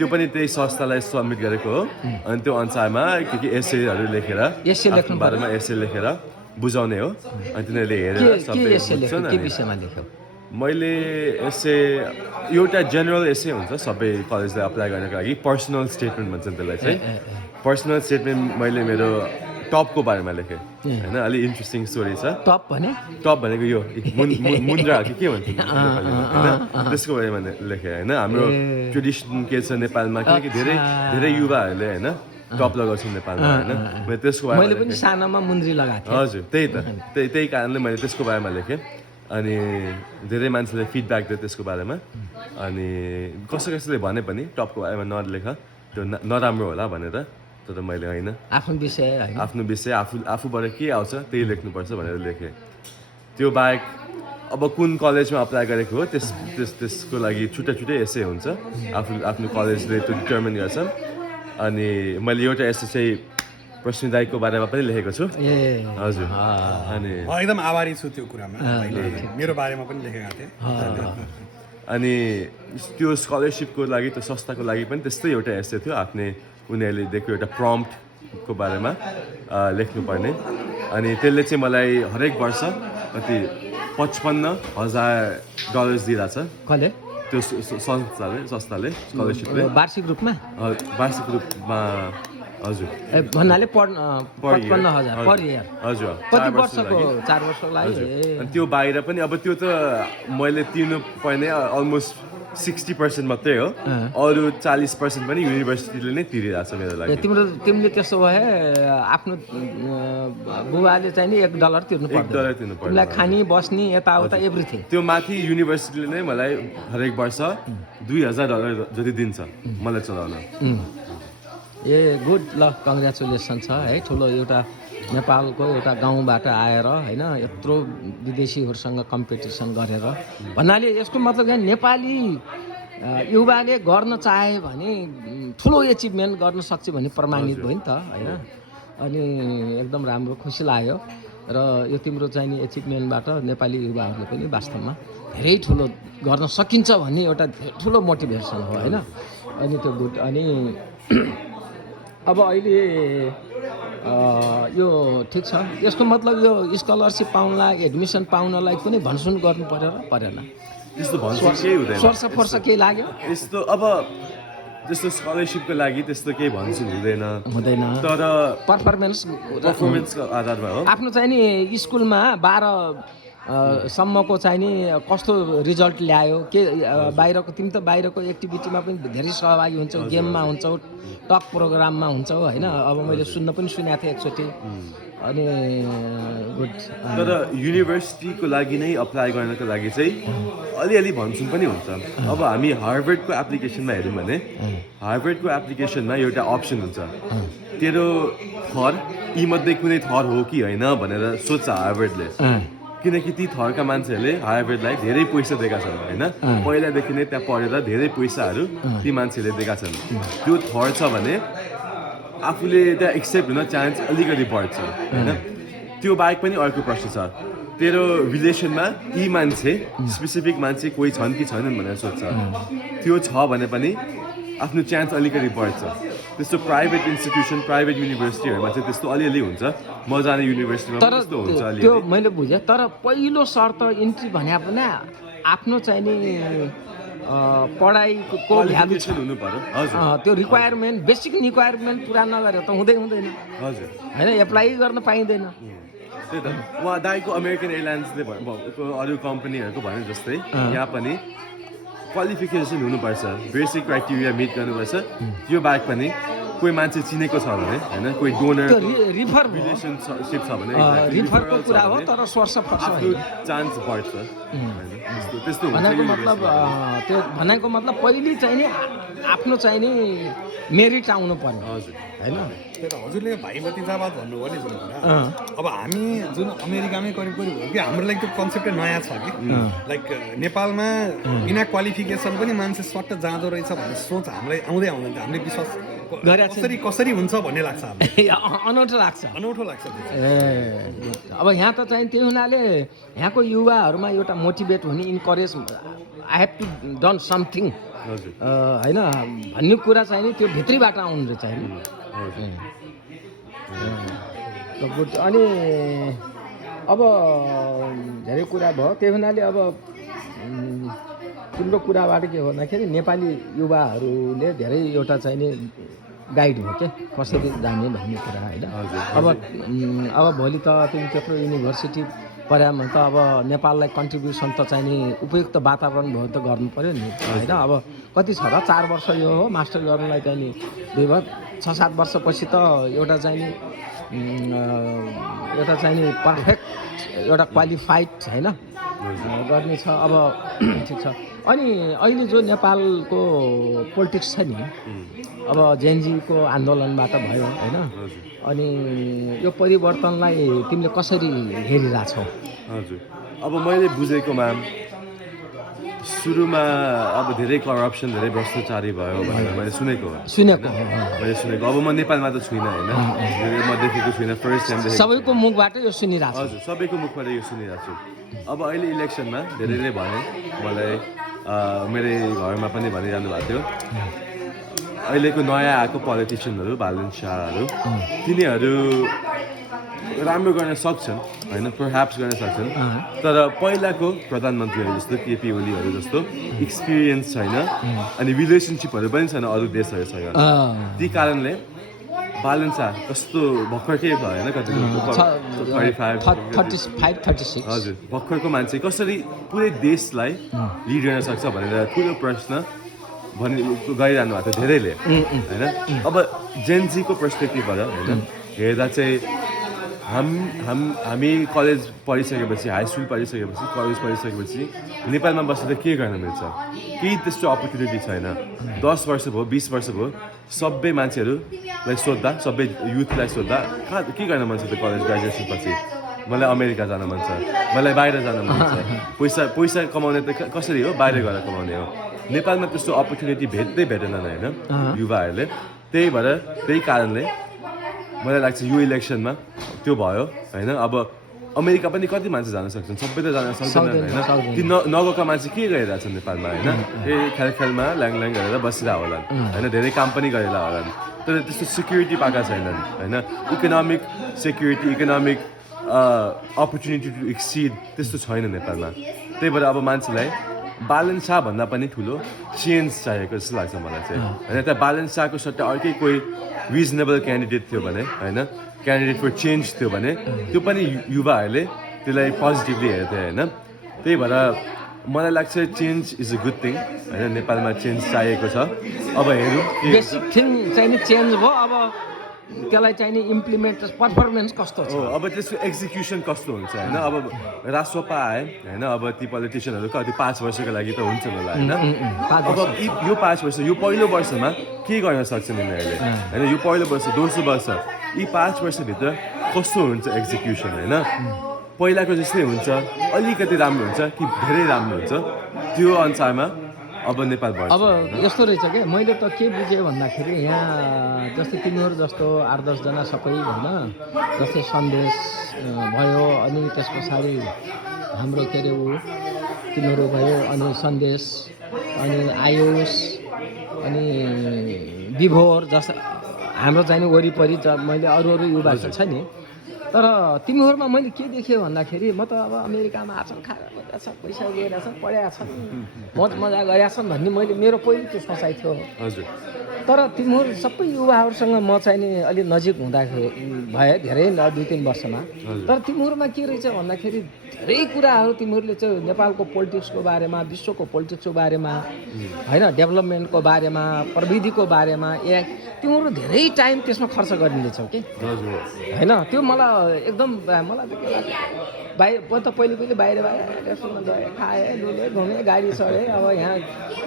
त्यो पनि त्यही संस्थालाई सब्मिट गरेको हो अनि त्यो अनुसारमा के एसेहरू लेखेर एसे लेख्नु आफ्नो बारेमा एसे लेखेर बुझाउने हो अनि तिनीहरूले के हेरेर के सबै एसे लेख्यौ बुझ्छन् के अनि विषयमा लेख्यौ मैले एसे एउटा जेनरल एसे हुन्छ सबै कलेजलाई अप्लाई गर्नको लागि पर्सनल स्टेटमेन्ट भन्छन् त्यसलाई चाहिँ पर्सनल स्टेटमेन्ट मैले मेरो टपको बारेमा लेखेँ होइन अलिक इन्ट्रेस्टिङ स्टोरी छ टप भने टप भनेको यो मुन्द्रा के भन्छ होइन त्यसको बारेमा लेखेँ होइन हाम्रो ट्रेडिसन के छ नेपालमा किनकि धेरै धेरै युवाहरूले होइन टप लगाउँछन् नेपालमा होइन मैले त्यसको मैले बारेमा पनि लेखेँ सानोमा मुन्द्री लगाएको थिएँ हजुर त्यही त त्यही कारणले मैले त्यसको बारेमा लेखेँ अनि धेरै मान्छेले फिडब्याक दियो त्यसको बारेमा अनि कसैले भने पनि टपको बारेमा नलेख त्यो नराम्रो होला भनेर तर मैले होइन आफ्नो विषय होइन आफ्नो विषय आफूबाट के आउँछ त्यही लेख्नुपर्छ भनेर लेखेँ त्यो बाहेक अब कुन कलेजमा अप्लाई गरेको हो त्यसको लागि छुट्टै एसे हुन्छ आफ्नो कलेजले त्यो डिटर्मिन गर्छन् अनि मैले एउटा एसे चाहिँ प्रश्न दाईको बारेमा पनि लेखेको छु ए हजुर अनि एकदम आभारी छु त्यो कुरामा मैले मेरो बारेमा पनि लेखेका थिएँ अनि त्यो स्कलरसिपको लागि त्यो संस्थाको लागि पनि त्यस्तै एउटा एसे थियो आफ्नै उनीहरूले दिएको एउटा प्रम्प्टको बारेमा लेख्नुपर्ने अनि त्यसले चाहिँ मलाई हरेक वर्ष कति $55,000 दिइरहेछ कसले त्यो संस्थाले स्कलरसिपले वार्षिक रूपमा वार्षिक रूपमा हजुर ए भन्नाले Per year. 55,000 पर इयर हजुर कति 4 वर्षको वर्षको लागि। 4 वर्षको लागि हजुर ए अनि त्यो बाहिर पनि अब त्यो त मैले तिर्नु पर्ने अलमोस्ट 60% मात्रै हो अरू 40% पनि युनिभर्सिटीले नै तिरिरहेको छ मेरो लागि तिमीले त्यसो भए आफ्नो बुबाले चाहिँ नि $1 तिर्नु पर्दैन $1 तिर्नु पर्दैन। तिमीलाई खानी बस्ने यताउता एभ्रिथिङ त्यो माथि युनिभर्सिटीले नै मलाई हरेक वर्ष $2,000 जति दिन्छ मलाई चलाउन ए गुड ल कङ्ग्रेचुलेसन छ है ठुलो एउटा नेपालको एउटा गाउँबाट आएर होइन यत्रो विदेशीहरूसँग कम्पिटिसन गरेर भन्नाले यसको मतलब यहाँ नेपाली युवाले गर्न चाहे भने ठुलो एचिभमेन्ट गर्न सक्छ भने प्रमाणित भयो नि त होइन अनि एकदम राम्रो खुसी लाग्यो र यो तिम्रो चाहिँ नि एचिभमेन्टबाट नेपाली युवाहरूले पनि वास्तवमा धेरै ठुलो गर्न सकिन्छ भन्ने एउटा ठुलो मोटिभेसन हो होइन अनि त्यो गुड अनि अब अहिले यो ठिक छ यसको मतलब यो स्कलरसिप पाउनलाई एडमिसन पाउनलाई कुनै भनसुन गर्नु पर्यो र परेन त्यस्तो भन्छु केही हुँदैन सोर्स फोर्स केही लाग्यो त्यस्तो अब त्यस्तो स्कलरसिपको लागि त्यस्तो केही भन्छु हुँदैन तर पर्फर्मेन्सको आधारमा हो आफ्नो चाहिँ नि स्कुलमा 12 सम्मको चाहिँ नि कस्तो रिजल्ट ल्यायो के बाहिरको तिमी त बाहिरको एक्टिभिटीमा पनि धेरै सहभागी हुन्छौ गेममा हुन्छौ टक प्रोग्राममा हुन्छौ होइन अब मैले सुन्न पनि सुनेको थिएँ एकचोटि अनि गुड तर युनिभर्सिटीको लागि नै अप्लाई गर्नको लागि चाहिँ अलिअलि भन्छौँ पनि हुन्छ अब हामी हार्वर्डको एप्लिकेसनमा हेऱ्यौँ भने हार्वर्डको एप्लिकेसनमा एउटा अप्सन हुन्छ तेरो थर यीमध्ये कुनै थर हो कि होइन भनेर सोध्छ हार्वर्डले किनकि ती थरका मान्छेहरूले हार्वर्डलाई धेरै पैसा दिएका छन् होइन पहिलादेखि नै त्यहाँ पढेर धेरै पैसाहरू ती मान्छेहरूले दिएका छन् त्यो थर छ भने आफूले त्यहाँ एक्सेप्ट हुन चान्स अलिकति बढ्छ होइन त्यो बाहेक पनि अर्को प्रश्न छ तेरो रिलेसनमा यी मान्छे स्पेसिफिक मान्छे कोही छन् कि छैनन् भनेर सोध्छ त्यो छ भने पनि आफ्नो चान्स अलिकति बढ्छ त्यस्तो प्राइभेट इन्स्टिट्युसन प्राइभेट युनिभर्सिटीहरूमा चाहिँ त्यस्तो अलिअलि हुन्छ म जाने युनिभर्सिटीमा तर त्यस्तो हुन्छ त्यो अलिअलि मैले बुझेँ तर पहिलो शर्त इन्ट्री भने पनि आफ्नो चाहिँ नि पढाइको भ्यालु क्वालिफिकेसन हुनु पर्यो हजुर त्यो रिक्वायरमेन्ट बेसिक रिक्वायरमेन्ट पुरा नगरेर त हुँदैन हजुर होइन एप्लाई गर्न पाइँदैन त्यही त उहाँ दाइको अमेरिकन एयरलाइन्सले अरू कम्पनीहरूको भने जस्तै यहाँ पनि क्वालिफिकेसन हुनुपर्छ बेसिक क्राइटेरिया मिट गर्नुपर्छ त्यो बाहेक पनि कोही मान्छे चिनेको छ भने होइन कोही डोनर त्यो रिफर रिलेसनसिप छ भने रिफरको कुरा हो तर सोर्स फर्स आफ्नो चान्स बढ्छ होइन त्यस्तो हुन्छ भनेको मतलब त्यो भनेको मतलब पहिले चाहिँ नि आफ्नो चाहिँ नि मेरिट आउनु पर्यो हजुर होइन त्यही त हजुरले भाइ भतिजावाद भन्नुभयो नि जुन कुरा अब हामी जुन अमेरिकामै करिब करिब हो कि हाम्रो लागि त्यो कन्सेप्टै नयाँ छ कि लाइक नेपालमा बिना क्वालिफिकेसन पनि मान्छे सट्ट जाँदो रहेछ भन्ने सोच हामीलाई आउँदै आउँदैन हामीले विश्वास कसरी हुन्छ भन्ने लाग्छ हामीलाई अनौठो लाग्छ अनौठो लाग्छ त्यो ए अब यहाँ त चाहिँ त्यही हुनाले यहाँको युवाहरूमा एउटा मोटिभेट हुने encourage I have to done something हजुर होइन भन्ने कुरा चाहिँ नि त्यो भित्रीबाट आउनु रहेछ होइन गुड अनि अब धेरै कुरा भयो त्यही हुनाले अब तिम्रो कुराबाट के भन्दाखेरि नेपाली युवाहरूले धेरै एउटा चाहिँ नि गाइड हो क्या कसरी जाने भन्ने कुरा होइन अब भोलि त तिमी त्यत्रो युनिभर्सिटी पढ्यो भने त अब नेपाललाई कन्ट्रिब्युसन त चाहिँ नि उपयुक्त वातावरण भयो त गर्नु पऱ्यो नि होइन अब कति छ र 4 वर्ष यो हो मास्टर गर्नलाई चाहिँ नि 6-7 वर्षपछि त एउटा चाहिँ नि पर्फेक्ट एउटा क्वालिफाइड होइन गर्ने छ अब ठिक छ अनि अहिले जो नेपालको पोलिटिक्स छ नि अब जेएनजीको आन्दोलनबाट भयो होइन अनि यो परिवर्तनलाई तिमीले कसरी हेरिरहेछौ हजुर अब मैले बुझेकोमा सुरुमा अब धेरै करप्सन धेरै भ्रष्टाचारी भयो भनेर मैले सुनेको अब म नेपालमा त छुइनँ होइन म देखेको छुइनँ फर्स्ट टाइम सबैको मुखबाट यो सुनिरहेको छु हजुर सबैको मुखबाट यो सुनिरहेको छु अब अहिले इलेक्सनमा धेरैले भने मलाई मेरो घरमा पनि भनिरहनु भएको थियो अहिलेको नयाँ आएको पोलिटिसियनहरू बालन शाहहरू तिनीहरू राम्रो गर्न सक्छन् होइन परह्याप्स गर्न सक्छन् तर पहिलाको प्रधानमन्त्रीहरू जस्तो केपी ओलीहरू जस्तो एक्सपिरियन्स छैन अनि रिलेसनसिपहरू पनि छैन अरू देशहरूसँग ती कारणले बालन शाह कस्तो भर्खरकै भयो होइन कति 35-36 हजुर भर्खरको मान्छे कसरी पुरै देशलाई लिड गर्न सक्छ भनेर ठुलो प्रश्न गरिरहनु भएको थियो धेरैले होइन अब जेएनजीको पर्सपेक्टिभबाट होइन हेर्दा चाहिँ हामी कलेज पढिसकेपछि हाई स्कुल पढिसकेपछि कलेज पढिसकेपछि नेपालमा बसेर के गर्न मिल्छ केही त्यस्तो अपर्च्युनिटी छैन 10 वर्ष भयो 20 वर्ष भयो सबै मान्छेहरूलाई सोद्धा सबै युथलाई सोद्धा के गर्न मन छ त कलेज ग्रेजुएसन पछि मलाई अमेरिका जान मन छ मलाई बाहिर जान मन छ पैसा कमाउने त कसरी हो बाहिर गएर कमाउने हो नेपालमा त्यस्तो अपर्च्युनिटी भेटेनन् होइन युवाहरूले त्यही कारणले मलाई लाग्छ यो इलेक्सनमा त्यो भयो होइन अब अमेरिका पनि कति मान्छे जान सक्छन् सबै त जान सक्दैनन् होइन ती नगएका मान्छे के गरिरहेछन् नेपालमा होइन खेलमा ल्याङ गरेर बसिरहेको होलान् होइन धेरै काम पनि गरेर होलान् तर त्यस्तो सिक्युरिटी पाएका छैनन् होइन economic security economic opportunity to exceed त्यस्तो छैन नेपालमा त्यही भएर अब मान्छेलाई बालन शाह भन्दा पनि ठुलो चेन्ज चाहिएको जस्तो लाग्छ मलाई चाहिँ होइन त्यहाँ बालन शाहको सट्टा अर्कै कोही रिजनेबल क्यान्डिडेट थियो भने होइन क्यान्डिडेट फर चेन्ज थियो भने त्यो पनि युवाहरूले त्यसलाई पोजिटिभली हेर्थ्यो होइन त्यही भएर मलाई लाग्छ change is a good thing होइन नेपालमा चेन्ज चाहिएको छ अब हेरौँ बेसिक थिङ चाहिँ नि चेन्ज भयो अब त्यसलाई चाहिँ नि इम्प्लिमेन्ट पर्फर्मेन्स कस्तो छ अब त्यसको एक्जिक्युसन कस्तो हुन्छ होइन अब रासोपा आए होइन अब ती पोलिटिसियनहरू कति 5 वर्षको लागि त हुन्छ होला होइन अब यो 5 वर्ष यो पहिलो वर्षमा के गर्न सक्छन् यिनीहरूले होइन यो पहिलो वर्ष दोस्रो वर्ष यी 5 वर्षभित्र कस्तो हुन्छ एक्जिक्युसन होइन पहिलाको जस्तै हुन्छ अलिकति राम्रो हुन्छ कि धेरै राम्रो हुन्छ त्यो अनुसारमा अब नेपाल भयो अब यस्तो रहेछ क्या मैले त के बुझेँ भन्दाखेरि यहाँ जस्तै तिमीहरू जस्तो 8-10 जना सबै होइन जस्तै सन्देश भयो अनि त्यस पछाडि हाम्रो के अरे तिमीहरू भयो अनि सन्देश अनि आयुष अनि विभोर जस्तो हाम्रो चाहिँ वरिपरि मैले अरू युवा छ नि तर तिमीहरूमा मैले के देखेँ भन्दाखेरि म त अब अमेरिकामा आछन् खाएर बसेका छन् पैसा गइरहेछन् पढेका छन् मजा गरेका छन् भन्ने मेरो पहिलो त्यो सोचाइ थियो हजुर तर तिमीहरू सबै युवाहरूसँग म चाहिँ नि अलिक नजिक हुँदाखेरि भए धेरै 2-3 वर्षमा तर तिमीहरूमा के रहेछ भन्दाखेरि धेरै कुराहरू तिमीहरूले चाहिँ नेपालको पोलिटिक्सको बारेमा विश्वको पोलिटिक्सको बारेमा होइन डेभलपमेन्टको बारेमा प्रविधिको बारेमा तिमीहरू धेरै टाइम त्यसमा खर्च गरिँदैछौ कि होइन त्यो मलाई एकदम मलाई त के लाग्छ म त पहिले बाहिर रेस्टुरेन्टमा गएँ खाएँ डुलेँ घुमेँ गाडी चढेँ अब यहाँ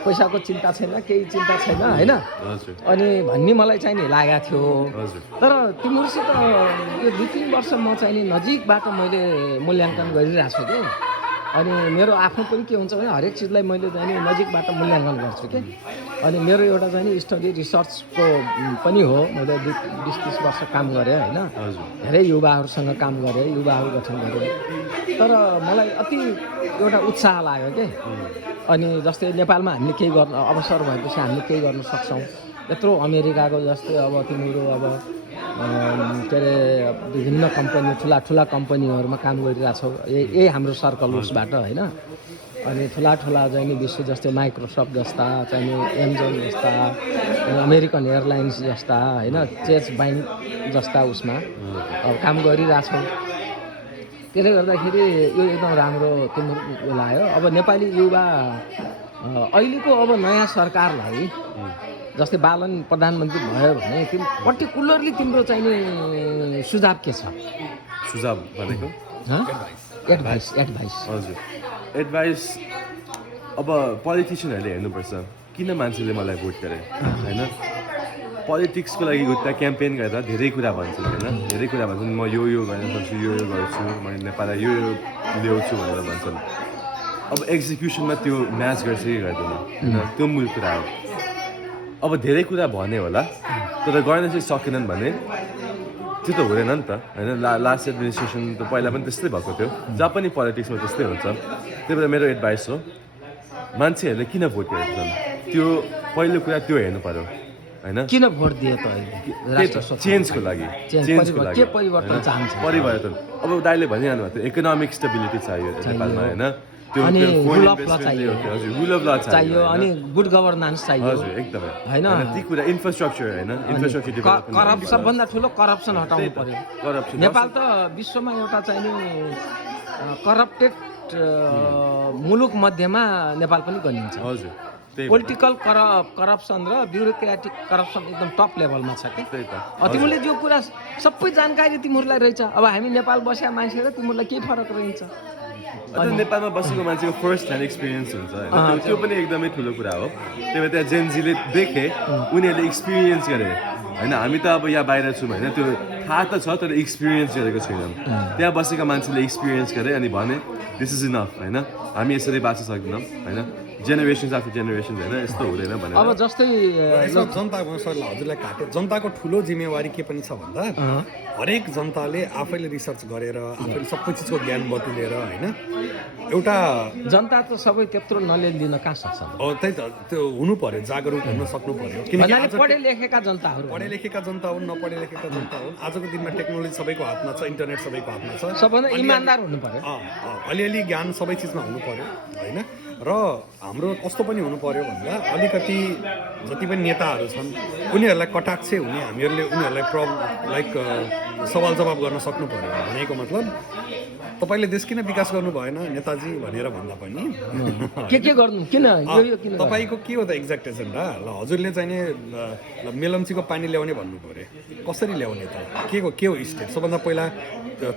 पैसाको चिन्ता छैन केही चिन्ता छैन होइन अनि भन्ने मलाई चाहिँ नि लागेको थियो तर तिमीहरूसित यो 2-3 वर्ष म चाहिँ नि नजिकबाट मैले मूल्याङ्कन गरिरहेको छु कि अनि मेरो आफ्नो पनि के हुन्छ भने हरेक चिजलाई मैले चाहिँ नि नजिकबाट मूल्याङ्कन गर्छु कि अनि मेरो एउटा चाहिँ नि स्टडी रिसर्चको पनि हो मैले 20-30 वर्ष काम गरेँ होइन धेरै युवाहरूसँग काम गरेँ युवाहरू गठन गरेँ तर मलाई अति एउटा उत्साह लाग्यो कि अनि जस्तै नेपालमा हामीले केही गर्न अवसर भएपछि हामीले केही गर्न सक्छौँ यत्रो अमेरिकाको जस्तै अब तिमीहरू अब के अरे विभिन्न कम्पनी ठुला कम्पनीहरूमा काम गरिरहेछौ यही हाम्रो सर्कल उसबाट होइन अनि ठुला चाहिँ नि विश्व जस्तै माइक्रोसफ्ट जस्ता चाहिँ एमजन जस्ता अमेरिकन एयरलाइन्स जस्ता होइन चेस बैंक जस्ता उसमा अब काम गरिरहेछौ त्यसले गर्दाखेरि यो एकदम राम्रो तिम्रो लाग्यो अब नेपाली युवा अहिलेको अब नयाँ सरकारलाई जस्तै बालन प्रधानमन्त्री भयो भने पर्टिकुलरली तिम्रो चाहिँ नि सुझाव के छ सुझाव भनेको एडभाइस हजुर एडभाइस अब पोलिटिसियनहरूले हेर्नुपर्छ किन मान्छेले मलाई भोट गरे होइन पोलिटिक्सको लागि त्यहाँ क्याम्पेन गर्दा धेरै कुरा भन्छन् होइन धेरै कुरा भन्छन् म यो गर्न सक्छु यो गर्छु म नेपाललाई यो ल्याउँछु भनेर भन्छन् अब एक्जिक्युसनमा त्यो म्याच गर्छ कि गर्दैन होइन त्यो मूल कुरा हो अब धेरै कुरा भने होला तर गर्न चाहिँ सकेनन् भने त्यो त हुँदैन नि त होइन लास्ट एडमिनिस्ट्रेसन त पहिला पनि त्यस्तै भएको थियो जहाँ पनि पोलिटिक्समा त्यस्तै हुन्छ त्यही भएर मेरो एडभाइस हो मान्छेहरूले किन भोट गरेको छन् त्यो पहिलो कुरा त्यो हेर्नु पर्यो होइन किन भोट दिए त चेन्जको लागि के परिवर्तन चाहन्छ परिवर्तन अब दाइले भनिरहनु भएको थियो इकोनोमिक स्टेबिलिटी चाहियो नेपालमा होइन अनि रुल अफ ल चाहियो अनि गुड गभर्नेन्स चाहियो हजुर एकदमै होइन ती कुरा इन्फ्रास्ट्रक्चर होइन इन्फ्रास्ट्रक्चर डेभलपमेन्ट सबभन्दा ठुलो करप्सन हटाउनु पर्यो नेपाल त विश्वमा एउटा चाहिँ करप्टेड मुलुक मध्येमा नेपाल पनि गनिन्छ हजुर पोलिटिकल करप्सन र ब्युरोक्रेटिक करप्सन एकदम टप लेभलमा छ कि तिमीले जो कुरा सबै जानकारी तिमीहरूलाई रहेछ अब हामी नेपाल बसेका मान्छे र तिमीहरूलाई के फरक रहन्छ नेपालमा बसेको मान्छेको फर्स्ट ह्यान्ड एक्सपिरियन्स हुन्छ होइन त्यो पनि एकदमै ठुलो कुरा हो त्यही भएर त्यहाँ जेनजीले देखे उनीहरूले एक्सपिरियन्स गरे होइन हामी त अब यहाँ बाहिर छौँ होइन त्यो थाहा त छ तर एक्सपिरियन्स गरेको छैनौँ त्यहाँ बसेका मान्छेले एक्सपिरियन्स गरे अनि भने दिस इज इनफ होइन हामी यसरी बाँच्न सक्दैनौँ होइन जेनेरेसन्स आफ्टर जेनेरेसन्स होइन यस्तो हुँदैन भनेर अब जस्तै जनताको सरलाई हजुरलाई काट्यो जनताको ठुलो जिम्मेवारी के पनि छ भन्दा हरेक जनताले आफैले रिसर्च गरेर आफैले सबै चिजको ज्ञान बटुलेर होइन एउटा जनता त सबै त्यत्रो नलेज लिन कहाँ सक्छ त्यही त त्यो हुनु पर्यो जागरुक हुन सक्नु पर्यो किनकि पढे लेखेका जनताहरू पढे लेखेका जनता हुन् नपढे लेखेका जनता हुन् आजको दिनमा टेक्नोलोजी सबैको हातमा छ इन्टरनेट सबैको हातमा छ सबभन्दा इमान्दार हुनु पर्यो अलिअलि ज्ञान सबै चिजमा हुनु पर्यो होइन र हाम्रो कस्तो पनि हुनु पर्यो भन्दा अलिकति जति पनि नेताहरू छन् उनीहरूलाई कटाक्ष हुने हामीहरूले उनीहरूलाई लाइक सवाल जवाब गर्न सक्नु पर्यो भनेको मतलब तपाईँले देश किन विकास गर्नु भएन नेताजी भनेर भन्दा पनि के गर्नु किन तपाईँको के हो त एक्ज्याक्ट एजेन्डा ल हजुरले चाहिँ नि मेलम्चीको पानी ल्याउने भन्नु पर्यो कसरी ल्याउने त के हो स्टेप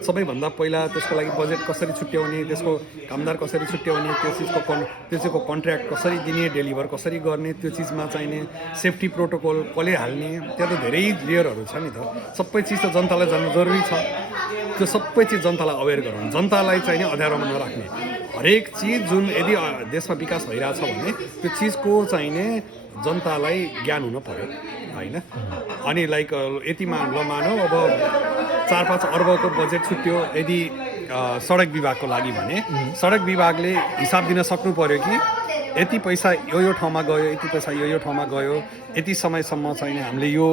सबैभन्दा पहिला त्यसको लागि बजेट कसरी छुट्याउने त्यसको कामदार कसरी छुट्याउने त्यो चिजको कन्ट्र्याक्ट कसरी दिने डेलिभर कसरी गर्ने त्यो चिजमा चाहिने सेफ्टी प्रोटोकल कसले हाल्ने त्यहाँ त धेरै लेयरहरू छ नि त सबै चिज त जनतालाई जान्नु जरुरी छ त्यो सबै चिज जनतालाई अवेर गराउनु जनतालाई चाहिँ नि अँध्यारोमा नराख्ने हरेक चिज जुन यदि देशमा विकास भइरहेछ भने त्यो चिजको चाहिने जनतालाई ज्ञान हुन पर्यो होइन अनि लाइक यतिमा मानौ अब 4-5 अर्बको बजेट छुट्यो यदि सडक विभागको लागि भने सडक विभागले हिसाब दिन सक्नु पर्यो कि यति पैसा यो ठाउँमा गयो यति पैसा यो ठाउँमा गयो यति समयसम्म चाहिँ हामीले यो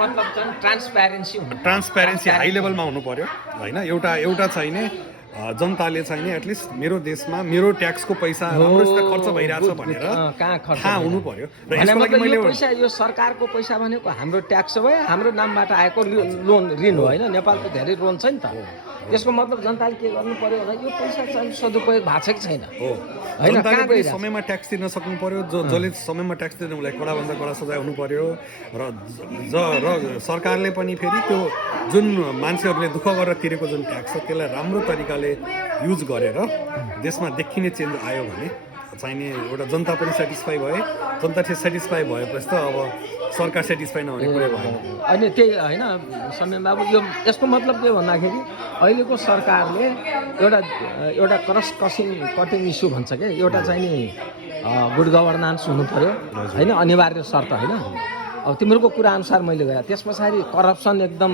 मतलब ट्रान्सप्यारेन्सी हाई लेभलमा हुनु पर्यो होइन एउटा चाहिने जनताले चाहिँ नि एटलिस्ट मेरो देशमा मेरो ट्याक्सको पैसा राम्रोसित खर्च भइरहेछ भनेर कहाँ खर्च थाहा हुनु पर्यो र भने यसको लागि मतलब मैले यो पैसा यो सरकारको पैसा भनेको हाम्रो ट्याक्स भयो हाम्रो नामबाट आएको लोन ऋण हो होइन नेपालको धेरै लोन छ नि त त्यसको मतलब जनताले के गर्नु पर्यो भन्दा यो पैसा चाहिँ सदुपयोग भएको छ कि छैन हो होइन, जनताले कहाँ पनि गइरहेछ? समयमा ट्याक्स तिर्न सक्नु पर्यो जसले समयमा ट्याक्स तिर्ने उसलाई कडाभन्दा कडा सजाय हुनु पर्यो र सरकारले पनि फेरि त्यो जुन मान्छेहरूले दुःख गरेर तिरेको जुन ट्याक्स छ त्यसलाई राम्रो तरिकाले युज गरेर देशमा देखिने चेन्ज आयो भने चाहिने एउटा जनता पनि सेटिस्फाई भए जनता सेटिस्फाई भएपछि त अब सरकार सेटिस्फाई नहुने कुरै भएन अनि त्यही होइन समय बाबु यो यसको मतलब के भन्दाखेरि अहिलेको सरकारले एउटा कटिङ इस्यु भन्छ क्या एउटा चाहिँ नि गुड गभर्नान्स हुनु पर्यो होइन अनिवार्य शर्त होइन अब तिमीहरूको कुरा अनुसार मैले गएँ त्यस पछाडि करप्सन एकदम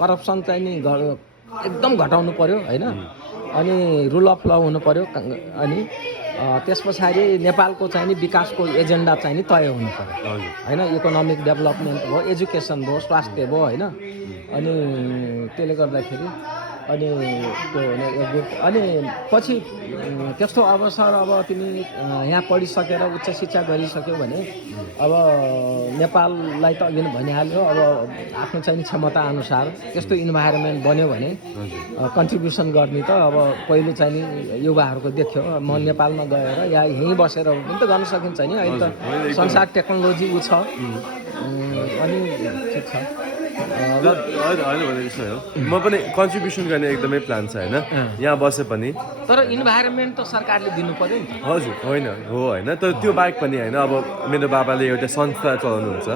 करप्सन चाहिँ नि एकदम घटाउनु पर्यो होइन अनि रुल अफ ल हुनु पर्यो अनि त्यस पछाडि नेपालको चाहिँ नि विकासको एजेन्डा चाहिँ नि तय हुनु पर्यो होइन इकोनोमिक डेभलपमेन्ट भयो एजुकेसन भयो स्वास्थ्य भयो होइन अनि त्यसले गर्दाखेरि अनि त्यो अनि पछि त्यस्तो अवसर अब तिमी यहाँ पढिसकेर उच्च शिक्षा गरिसक्यौ भने अब नेपाललाई त अघि नै भनिहाल्यो अब आफ्नो चाहिँ क्षमता अनुसार त्यस्तो इन्भाइरोमेन्ट बन्यो भने कन्ट्रिब्युसन गर्ने त अब पहिलो चाहिँ नि युवाहरूको देख्यो म नेपालमा गएर या यहीँ बसेर पनि त गर्न सकिन्छ नि अहिले त संसार टेक्नोलोजी उ छ अनि ठिक छ अहिले भनेको छ म पनि कन्ट्रिब्युसन गर्ने एकदमै प्लान छ होइन यहाँ बसे पनि तर इन्भाइरोमेन्ट त सरकारले दिनु पर्यो नि हजुर होइन तर त्यो बाहेक पनि होइन अब मेरो बाबाले एउटा संस्था चलाउनुहुन्छ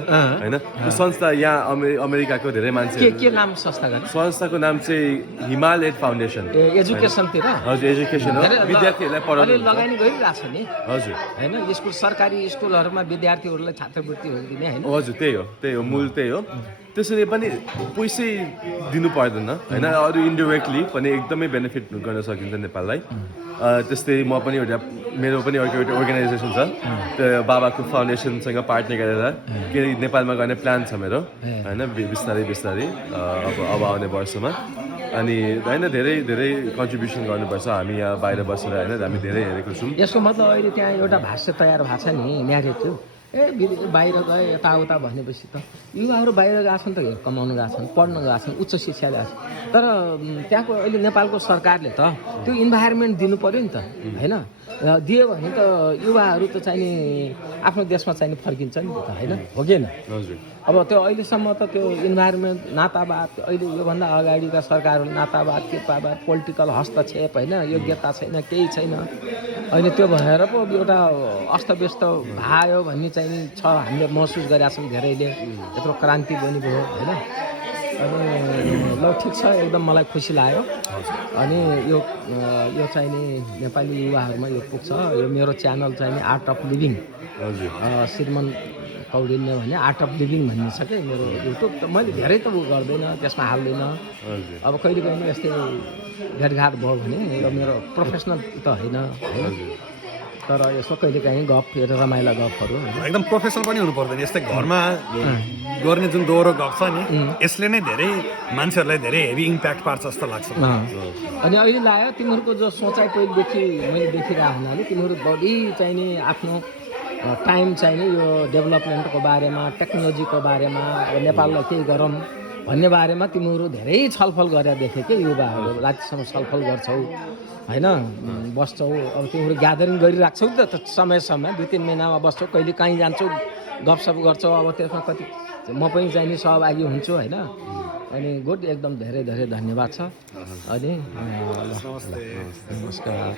होइन त्यो संस्था यहाँ अमेरिकाको धेरै मान्छे के नाम संस्थाको संस्थाको नाम चाहिँ हिमाल एड फाउन्डेसन एजुकेसनतिर हजुर एजुकेसन हो विद्यार्थीहरूलाई पढाउनु लगानी गरिरहेछ नि हजुर होइन स्कुल सरकारी स्कुलहरूमा विद्यार्थीहरूलाई छात्रवृत्तिहरू दिने होइन हजुर त्यही हो मूल त्यही हो त्यसरी पनि पैसै दिनु पर्दैन होइन अरू इन्डिरेक्टली पनि एकदमै बेनिफिट गर्न सकिन्छ नेपाललाई त्यस्तै म पनि मेरो पनि एउटा अर्गनाइजेसन छ त्यो बाबाको फाउन्डेसनसँग पार्टनर गरेर केही नेपालमा गर्ने प्लान छ मेरो होइन बिस्तारै अब आउने वर्षमा अनि होइन धेरै कन्ट्रिब्युसन गर्नुपर्छ हामी यहाँ बाहिर बसेर होइन हामी धेरै हेरेको छौँ यसको मतलब अहिले त्यहाँ एउटा भाष्य तयार भएको छ नि न्यारेटिभ बाहिर गए यताउता भनेपछि त युवाहरू बाहिर गएको छन् त कमाउनु गएको छन् पढ्न गएको छन् उच्च शिक्षा गएको छन् तर त्यहाँको अहिले नेपालको सरकारले त त्यो इन्भाइरोमेन्ट दिनु पर्यो नि त होइन दियो भने त युवाहरू त चाहिँ नि आफ्नो देशमा चाहिँ नि फर्किन्छ नि त होइन हो कि होइन अब त्यो अहिलेसम्म त त्यो इन्भाइरोमेन्ट नातावाद अहिले योभन्दा अगाडिका सरकारहरू नातावाद कृपावाद पोलिटिकल हस्तक्षेप होइन योग्यता छैन केही छैन अहिले त्यो भएर पो एउटा अस्तव्यस्त भयो भन्ने चाहिँ नि छ हामीले महसुस गरेका छौँ धेरैले यत्रो क्रान्ति बनि भयो होइन अनि ल ठिक छ एकदम मलाई खुसी लाग्यो अनि यो चाहिँ नि नेपाली युवाहरूमा यो पुग्छ यो मेरो च्यानल चाहिँ नि आर्ट अफ लिभिङ श्रीमान कौडिल्य भने आर्ट अफ लिभिङ भन्ने छ क्या मेरो युट्युब त मैले धेरै त उ गर्दैन त्यसमा हाल्दैन अब कहिले कहिले यस्तै भेटघाट भयो भने यो मेरो प्रोफेसनल त होइन तर यसो कहिले काहीँ गफ रमाइला गफहरू एकदम प्रोफेसनल पनि हुनु पर्दैन यस्तै घरमा गर्ने जुन दोहोरो गफ छ नि यसले नै धेरै मान्छेहरूलाई धेरै हेभी इम्प्याक्ट पार्छ जस्तो लाग्छ अनि अहिले लाग्यो तिमीहरूको जो सोचाइ पहिलेदेखि मैले देखिरहेको हुनाले तिमीहरू बढी चाहिँ नि आफ्नो टाइम चाहिँ नि यो डेभलपमेन्टको बारेमा टेक्नोलोजीको बारेमा अब नेपाललाई केही गरौँ भन्ने बारेमा तिमीहरू धेरै छलफल गरेर देखेँ कि युवाहरू रातिसम्म छलफल गर्छौ होइन बस्छौ अब तिमीहरू ग्यादरिङ गरिराख्छौ नि त समय 2-3 महिनामा बस्छौ कहिले काहीँ जान्छौ गफसफ गर्छौ अब त्यसमा कति म पनि चाहिँ नि सहभागी हुन्छु होइन अनि गुड एकदम धेरै धन्यवाद छ अनि नमस्कार